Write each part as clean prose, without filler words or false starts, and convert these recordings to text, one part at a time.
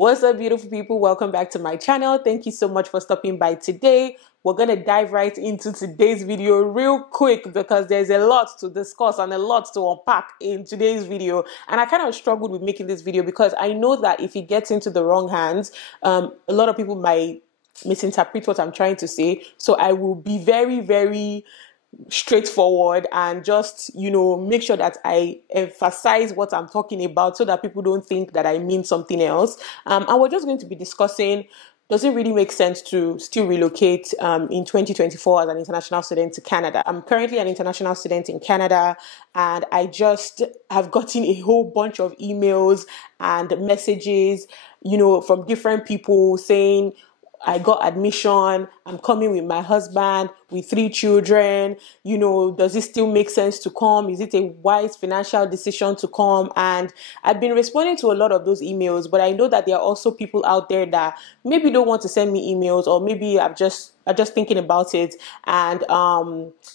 What's up, beautiful people? Welcome back to my channel. Thank you so much for stopping by today. We're going to dive right into today's video real quick because there's a lot to discuss and a lot to unpack in today's video. And I kind of struggled with making this video because I know that if it gets into the wrong hands, a lot of people might misinterpret what I'm trying to say. So I will be very straightforward and just, make sure that I emphasize what I'm talking about so that people don't think that I mean something else. And we're just going to be discussing, does it really make sense to still relocate in 2024 as an international student to Canada? I'm currently an international student in Canada, and I just have gotten a whole bunch of emails and messages, from different people saying, I got admission, I'm coming with my husband, with 3 children, does it still make sense to come? Is it a wise financial decision to come? And I've been responding to a lot of those emails, but I know that there are also people out there that maybe don't want to send me emails, or maybe are just thinking about it, and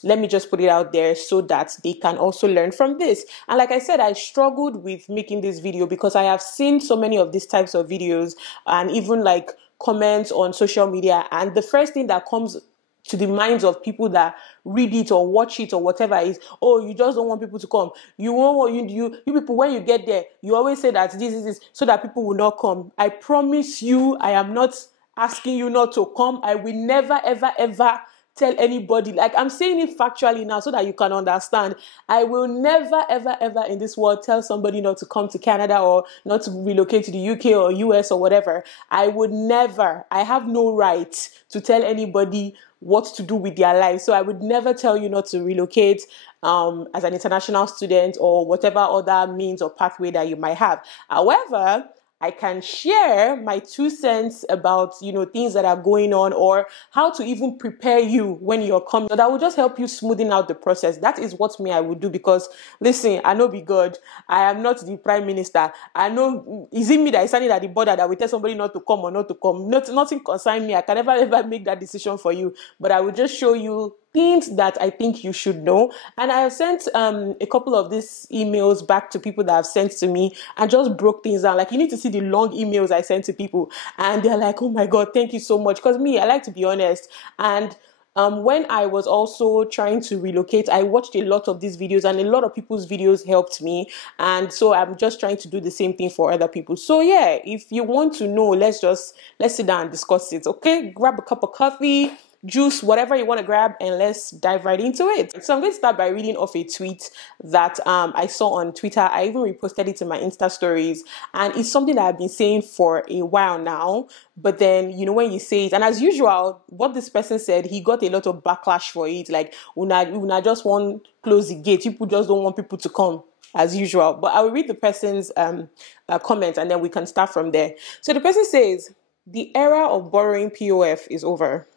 let me just put it out there so that they can also learn from this. And like I said, I struggled with making this video because I have seen so many of these types of videos and even like comments on social media, and the first thing that comes to the minds of people that read it or watch it or whatever is, oh, you just don't want people to come. You won't, you people, when you get there, you always say that this is this so that people will not come. I promise you, I am not asking you not to come. I will never ever tell anybody, like I'm saying it factually now so that you can understand. I will never ever in this world tell somebody not to come to Canada or not to relocate to the UK or US or whatever. I would never, I have no right to tell anybody what to do with their life. So I would never tell you not to relocate as an international student or whatever other means or pathway that you might have. However, I can share my 2 cents about, things that are going on, or how to even prepare you when you're coming. So that will just help you smoothing out the process. That is what I would do, because listen, I know be God. I am not the prime minister. I know, is it me that is standing at the border that will tell somebody not to come or not to come? Nothing concerns me. I can never ever make that decision for you, but I will just show you things that I think you should know. And I have sent a couple of these emails back to people that have sent to me and just broke things down. Like, you need to see the long emails I sent to people, and they're like, oh my God, thank you so much. Because me, I like to be honest. And when I was also trying to relocate, I watched a lot of these videos, and a lot of people's videos helped me. And so I'm just trying to do the same thing for other people. So yeah, if you want to know, let's sit down and discuss it. Okay, grab a cup of coffee, juice, whatever you want to grab, and let's dive right into it. So I'm going to start by reading off a tweet that I saw on Twitter. I even reposted it in my Insta stories, and it's something that I've been saying for a while now. But then, when you say it, and as usual, what this person said, he got a lot of backlash for it. Like, una just want to close the gate. People just don't want people to come, as usual. But I will read the person's comment, and then we can start from there. So the person says, the era of borrowing POF is over.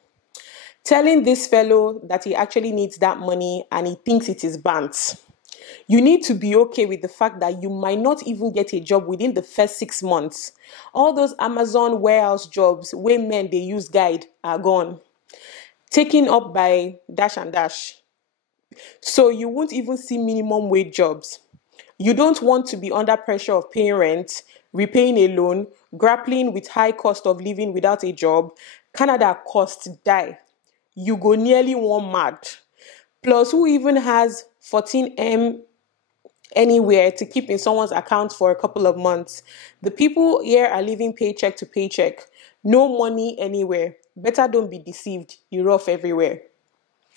Telling this fellow that he actually needs that money and he thinks it is bant. You need to be okay with the fact that you might not even get a job within the first 6 months. All those Amazon warehouse jobs where men they use guide are gone. Taken up by dash and dash. So you won't even see minimum wage jobs. You don't want to be under pressure of paying rent, repaying a loan, grappling with high cost of living without a job. Canada costs die. You go nearly one mad. Plus, who even has 14M anywhere to keep in someone's account for a couple of months? The people here are living paycheck to paycheck. No money anywhere. Better don't be deceived. You're rough everywhere.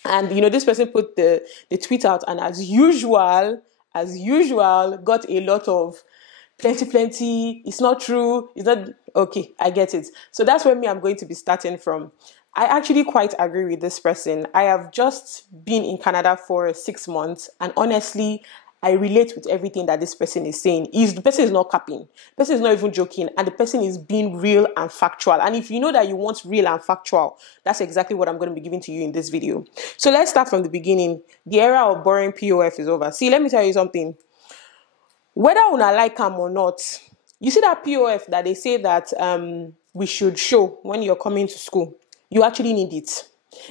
And, this person put the tweet out, and as usual, got a lot of plenty. It's not true. It's not okay. I get it. So that's where I'm going to be starting from. I actually quite agree with this person. I have just been in Canada for 6 months, and honestly, I relate with everything that this person is saying. The person is not capping. The person is not even joking, and the person is being real and factual. And if you know that you want real and factual, that's exactly what I'm going to be giving to you in this video. So let's start from the beginning. The era of borrowing POF is over. See, let me tell you something. Whether una like them or not, you see that POF that they say that we should show when you're coming to school. You actually need it.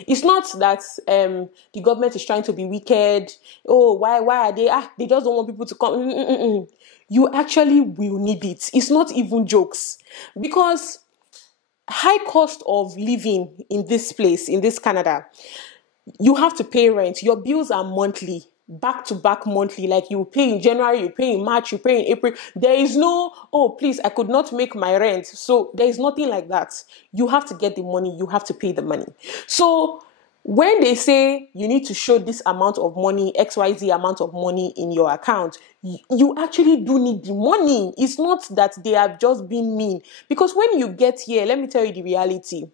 It's not that the government is trying to be wicked. Oh, why are they? They just don't want people to come. You actually will need it. It's not even jokes, because high cost of living in this place, in this Canada, you have to pay rent. Your bills are monthly, back to back monthly. Like, you pay in January, you pay in March, you pay in April. There is no, oh, please, I could not make my rent. So there is nothing like that. You have to get the money. You have to pay the money. So when they say you need to show this amount of money, XYZ amount of money in your account, you actually do need the money. It's not that they have just been mean. Because when you get here, let me tell you the reality.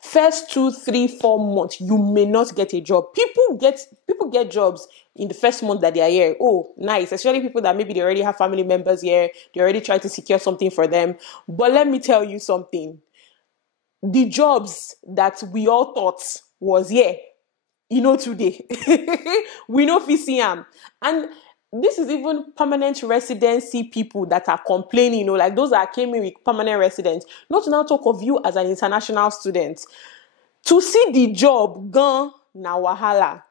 First 2, 3, 4 months, you may not get a job. People get jobs in the first month that they are here. Oh, nice. Especially people that maybe they already have family members here. They already try to secure something for them. But let me tell you something. The jobs that we all thought was here, today. We know FCM. And this is even permanent residency people that are complaining, like those that came in with permanent residence. Not to now talk of you as an international student. To see the job, gone, na wahala.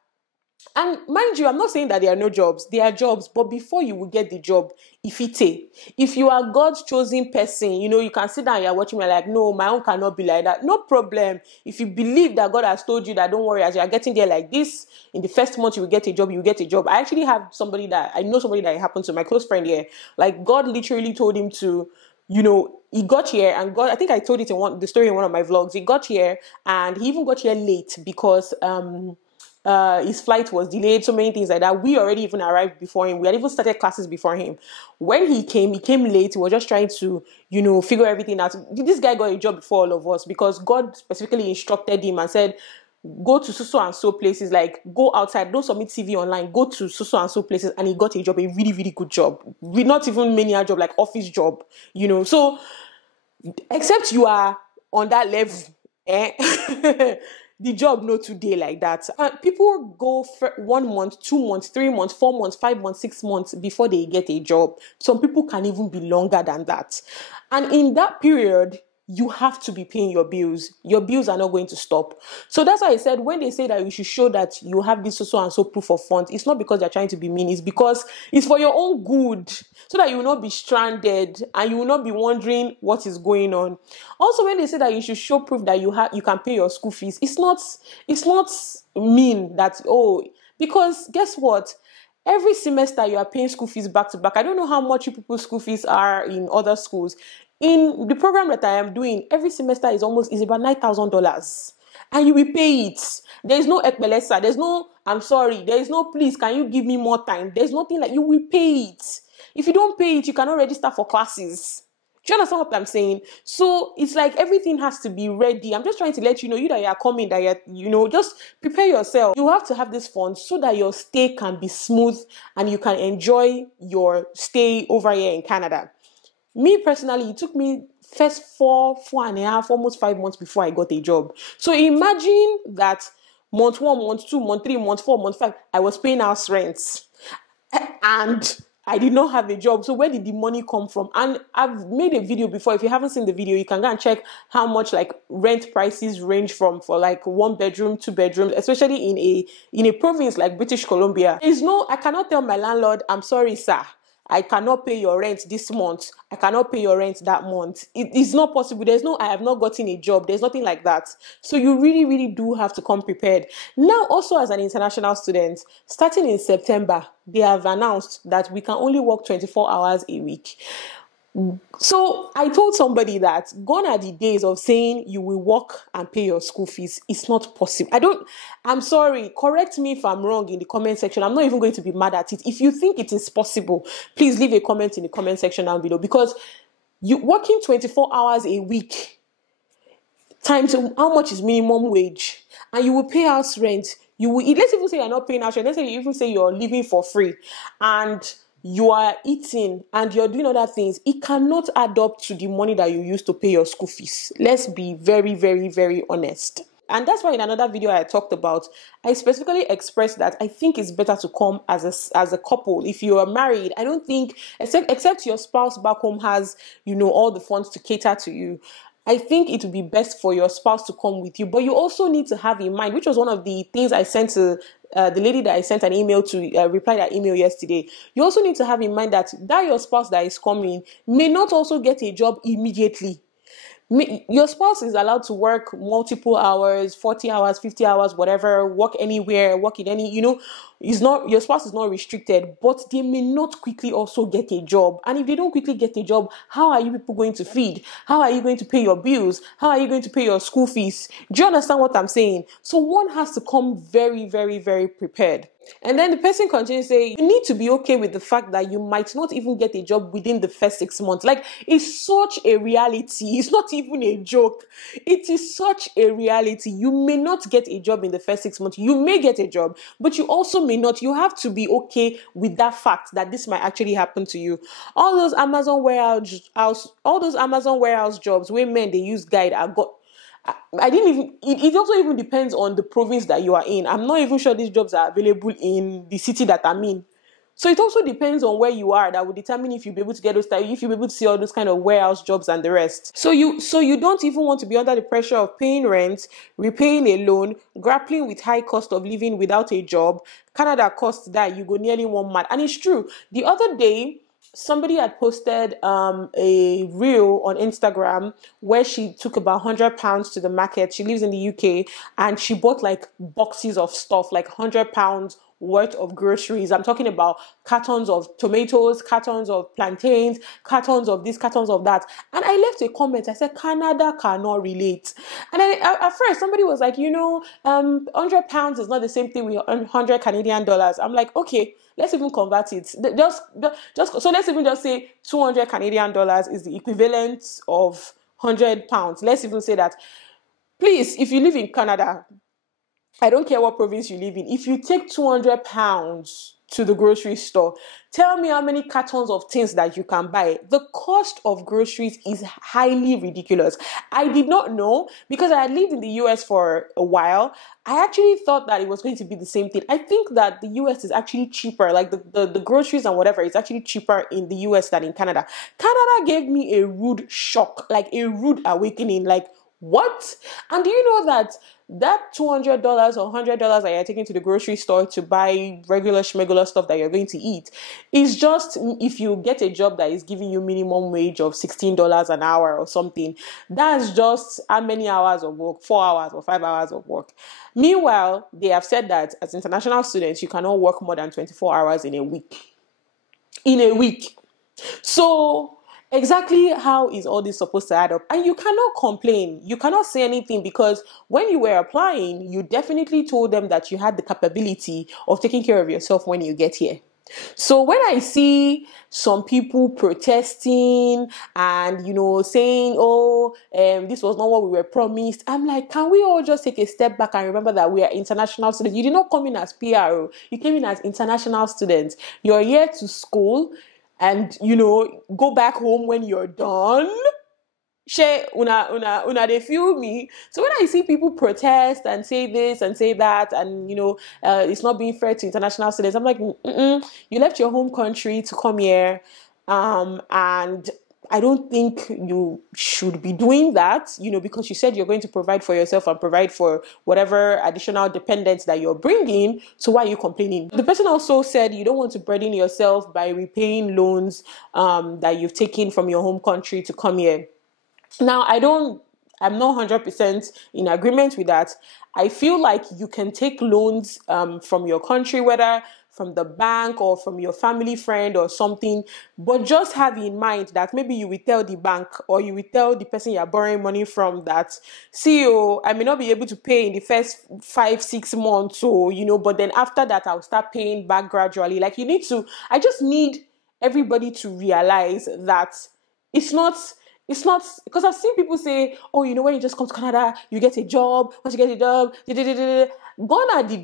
And mind you, I'm not saying that there are no jobs. There are jobs, but before you will get the job, if you are God's chosen person, you can sit down and you're watching me like, no, my own cannot be like that. No problem. If you believe that God has told you that, don't worry, as you are getting there like this, in the first month you will get a job, you will get a job. I actually have somebody that it happened to, my close friend here. Like, God literally told him to, he got here, and God, I think I told it in the story in one of my vlogs. He got here, and he even got here late because his flight was delayed, so many things like that. We already even arrived before him. We had even started classes before him. When he came late. He was just trying to, figure everything out. This guy got a job before all of us because God specifically instructed him and said, go to so and so places, like go outside, don't submit CV online, go to so and so places. And he got a job, a really, really good job. Not even menial job, like office job, So except you are on that level, the job no today like that. People go for 1 month, 2 months, 3 months, 4 months, 5 months, 6 months before they get a job. Some people can even be longer than that. And in that period, you have to be paying your bills. Your bills are not going to stop. So that's why I said, when they say that you should show that you have this so and so proof of funds, it's not because they're trying to be mean. It's because it's for your own good, so that you will not be stranded and you will not be wondering what is going on. Also, when they say that you should show proof that you can pay your school fees, it's not mean that, because guess what? Every semester you are paying school fees back to back. I don't know how much people's school fees are in other schools. In the program that I am doing, every semester is about $9,000. And you will pay it. There is no ekbelesa. There's no, I'm sorry. There is no, please, can you give me more time? There's nothing like, you will pay it. If you don't pay it, you cannot register for classes. Do you understand what I'm saying? So it's like everything has to be ready. I'm just trying to let you know, that you are coming, that just prepare yourself. You have to have this fund so that your stay can be smooth and you can enjoy your stay over here in Canada. Me personally, it took me first 4.5, almost 5 months before I got a job. So imagine that month 1, month 2, month 3, month 4, month 5, I was paying house rents. And I did not have a job. So where did the money come from? And I've made a video before. If you haven't seen the video, you can go and check how much like rent prices range from for like 1 bedroom, 2 bedrooms, especially in a province like British Columbia. I cannot tell my landlord, I'm sorry, sir, I cannot pay your rent this month. I cannot pay your rent that month. It is not possible. I have not gotten a job. There's nothing like that. So you really, really do have to come prepared. Now, also as an international student, starting in September, they have announced that we can only work 24 hours a week. So I told somebody that gone are the days of saying you will work and pay your school fees. It's not possible. I'm sorry. Correct me if I'm wrong in the comment section. I'm not even going to be mad at it. If you think it is possible, please leave a comment in the comment section down below, because you working 24 hours a week times how much is minimum wage, and you will pay house rent. Let's even say you're not paying house rent. Let's say you even say you're living for free and you are eating and you're doing other things. It cannot add up to the money that you use to pay your school fees. Let's be very, very, very honest. And that's why in another video I talked about, I specifically expressed that I think it's better to come as a couple. If you are married, I don't think, except your spouse back home has, all the funds to cater to you. I think it would be best for your spouse to come with you, but you also need to have in mind, which was one of the things I sent to the lady that I sent an email to, reply that email yesterday. You also need to have in mind that your spouse that is coming may not also get a job immediately. Your spouse is allowed to work multiple hours, 40 hours, 50 hours, whatever, work anywhere, work in any, your spouse is not restricted, but they may not quickly also get a job. And if they don't quickly get a job, how are you people going to feed? How are you going to pay your bills? How are you going to pay your school fees? Do you understand what I'm saying? So one has to come very, very, very prepared. And then the person continues to say, you need to be okay with the fact that you might not even get a job within the first 6 months. Like, it's such a reality. It's not even a joke. It is such a reality. You may not get a job in the first 6 months. You may get a job, but you also may not. You have to be okay with that fact that this might actually happen to you. All those Amazon warehouse jobs where men, they use guide, I didn't even, it also even depends on the province that you are in. I'm not even sure these jobs are available in the city that I'm in. So it also depends on where you are that will determine if you'll be able to get those, if you'll be able to see all those kind of warehouse jobs and the rest. So you don't even want to be under the pressure of paying rent, repaying a loan, grappling with high cost of living without a job. Canada costs that you go nearly 1 month. And it's true. The other day, somebody had posted a reel on Instagram where she took about £100 to the market. She lives in the UK and she bought like boxes of stuff, like £100 worth of groceries. I'm talking about cartons of tomatoes, cartons of plantains, cartons of this, cartons of that. And I left a comment. I said, Canada cannot relate. And then at first somebody was like, £100 is not the same thing with 100 Canadian dollars. I'm like, okay, let's even convert it. So let's even just say 200 Canadian dollars is the equivalent of £100. Let's even say that. Please, if you live in Canada, I don't care what province you live in, if you take £200 to the grocery store, tell me how many cartons of things that you can buy. The cost of groceries is highly ridiculous. I did not know because I had lived in the US for a while. I actually thought that it was going to be the same thing. I think that the US is actually cheaper, like the groceries and whatever is actually cheaper in the US than in Canada. Canada gave me a rude shock, like a rude awakening, like, what? And do you know that $200 or $100 that you're taking to the grocery store to buy regular schmegular stuff that you're going to eat is just if you get a job that is giving you minimum wage of $16 an hour or something. That's just how many hours of work, 4 hours or 5 hours of work. Meanwhile, they have said that as international students, you cannot work more than 24 hours in a week. So exactly how is all this supposed to add up? And you cannot complain. You cannot say anything because when you were applying, you definitely told them that you had the capability of taking care of yourself when you get here. So when I see some people protesting and, saying, this was not what we were promised, I'm like, can we all just take a step back and remember that we are international students? You did not come in as PRO. You came in as international students. You're here to school and, go back home when you're done. They feel me. So when I see people protest and say this and say that, and it's not being fair to international students, I'm like, you left your home country to come here, and I don't think you should be doing that, because you said you're going to provide for yourself and provide for whatever additional dependents that you're bringing. So why are you complaining? The person also said you don't want to burden yourself by repaying loans that you've taken from your home country to come here. Now, I'm not 100% in agreement with that. I feel like you can take loans from your country, whether from the bank or from your family friend or something, but just have in mind that maybe you will tell the bank or you will tell the person you're borrowing money from that, I may not be able to pay in the first 5-6 months, but then after that, I'll start paying back gradually. Like I just need everybody to realize that it's not, because I've seen people say, when you just come to Canada, you get a job. Once you get a job, gone are the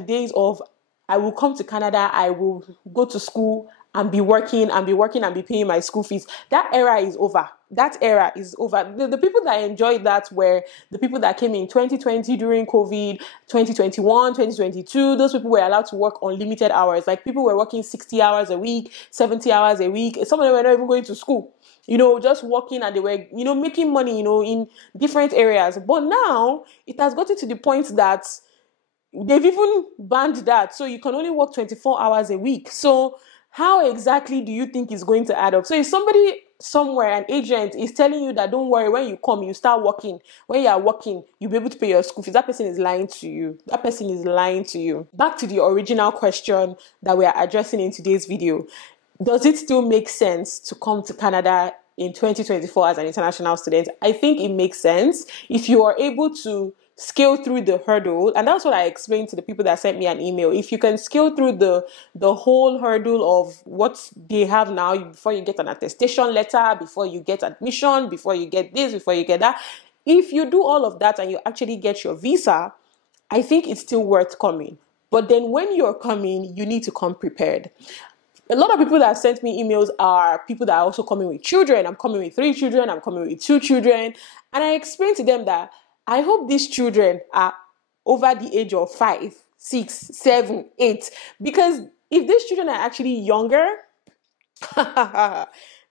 days of, I will come to Canada, I will go to school and be working and be paying my school fees. That era is over. The people that enjoyed that were the people that came in 2020 during COVID, 2021, 2022. Those people were allowed to work unlimited hours. Like people were working 60 hours a week, 70 hours a week. Some of them were not even going to school. just working, and they were, making money, in different areas. But now it has gotten to the point that they've even banned that. So you can only work 24 hours a week. So how exactly do you think it's going to add up? So if somebody somewhere, an agent, is telling you that don't worry, when you come, you start working. When you are working, you'll be able to pay your school fees. That person is lying to you. That person is lying to you. Back to the original question that we are addressing in today's video. Does it still make sense to come to Canada in 2024 as an international student? I think it makes sense if you are able to scale through the hurdle. And that's what I explained to the people that sent me an email. If you can scale through the whole hurdle of what they have now, before you get an attestation letter, before you get admission, before you get this, before you get that, if you do all of that and you actually get your visa, I think it's still worth coming. But then when you're coming, you need to come prepared. A lot of people that sent me emails are people that are also coming with children. I'm coming with 3 children. I'm coming with 2 children. And I explained to them that I hope these children are over the age of 5, 6, 7, 8. Because if these children are actually younger,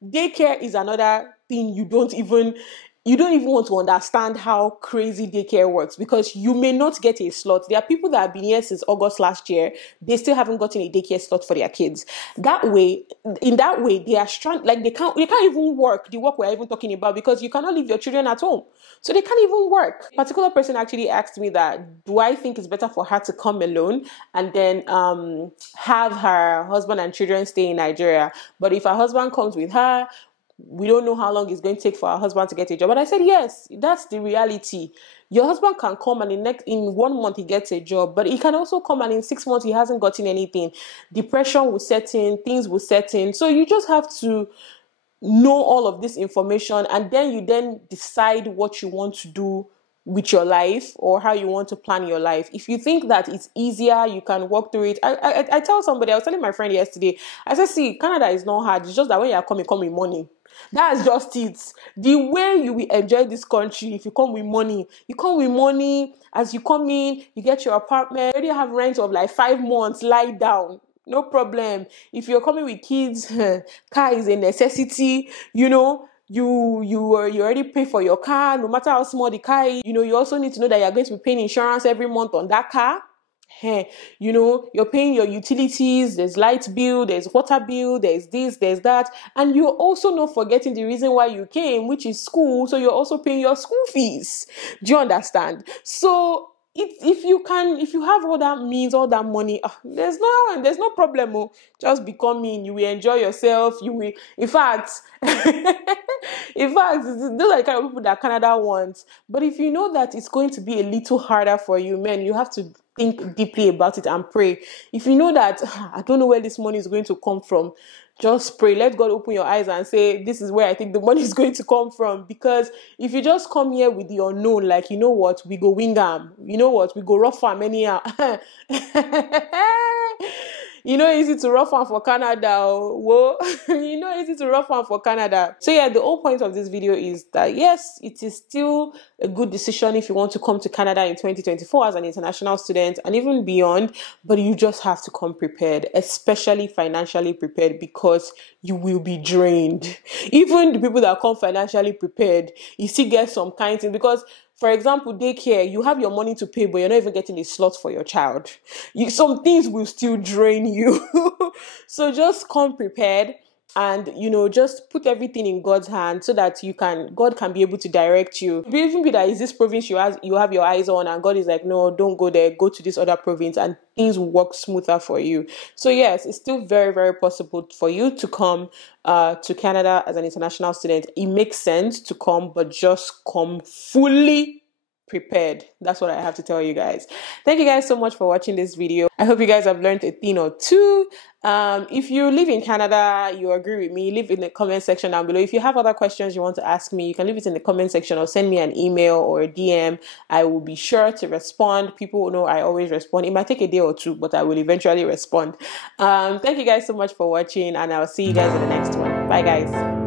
daycare is another thing you don't even want to understand how crazy daycare works, because you may not get a slot. There are people that have been here since August last year. They still haven't gotten a daycare slot for their kids. In that way, they are strong. Like they can't even work the work we're even talking about, because you cannot leave your children at home. So they can't even work. A particular person actually asked me that, do I think it's better for her to come alone and then have her husband and children stay in Nigeria? But if her husband comes with her, we don't know how long it's going to take for our husband to get a job. But I said, yes, that's the reality. Your husband can come and in 1 month he gets a job, but he can also come and in 6 months he hasn't gotten anything. Depression will set in, things will set in. So you just have to know all of this information, and then you decide what you want to do with your life, or how you want to plan your life. If you think that it's easier, you can walk through it. I tell somebody, I was telling my friend yesterday, I said, see, Canada is not hard. It's just that when you are coming, come with money. That's just it. The way you will enjoy this country, if you come with money, you come with money. As you come in, you get your apartment. You already have rent of like 5 months, lie down. No problem. If you're coming with kids, car is a necessity, you already pay for your car, no matter how small the car is. You also need to know that you're going to be paying insurance every month on that car. You're paying your utilities, there's light bill, there's water bill, there's this, there's that. And you're also not forgetting the reason why you came, which is school. So you're also paying your school fees. Do you understand? So if you have all that means, all that money, there's no problem. Just be coming, you will enjoy yourself. You will, in fact, those are the kind of people that Canada wants. But if you know that it's going to be a little harder for you, man, you have to think deeply about it and pray. If you know that, I don't know where this money is going to come from, just pray. Let God open your eyes and say, this is where I think the money is going to come from. Because if you just come here with the unknown, like, we go wing 'em. We go rough 'em anyhow. Easy to rough one for Canada. Whoa. Easy to rough one for Canada. So yeah, the whole point of this video is that yes, it is still a good decision if you want to come to Canada in 2024 as an international student and even beyond, but you just have to come prepared, especially financially prepared, because you will be drained. Even the people that come financially prepared, you still get some kind of thing, because for example, daycare, you have your money to pay, but you're not even getting a slot for your child. Some things will still drain you. So just come prepared and, just put everything in God's hand so that God can be able to direct you. Even be that is this province you have your eyes on, and God is like, no, don't go there, go to this other province, and things will work smoother for you. So yes, it's still very, very possible for you to come to Canada as an international student. It makes sense to come, but just come fully prepared. That's what I have to tell you guys. Thank you guys so much for watching this video. I hope you guys have learned a thing or two. If you live in Canada, you agree with me, leave in the comment section down below. If you have other questions you want to ask me, you can leave it in the comment section or send me an email or a DM. I will be sure to respond. People know I always respond. It might take a day or two, but I will eventually respond. Thank you guys so much for watching, and I'll see you guys in the next one. Bye guys.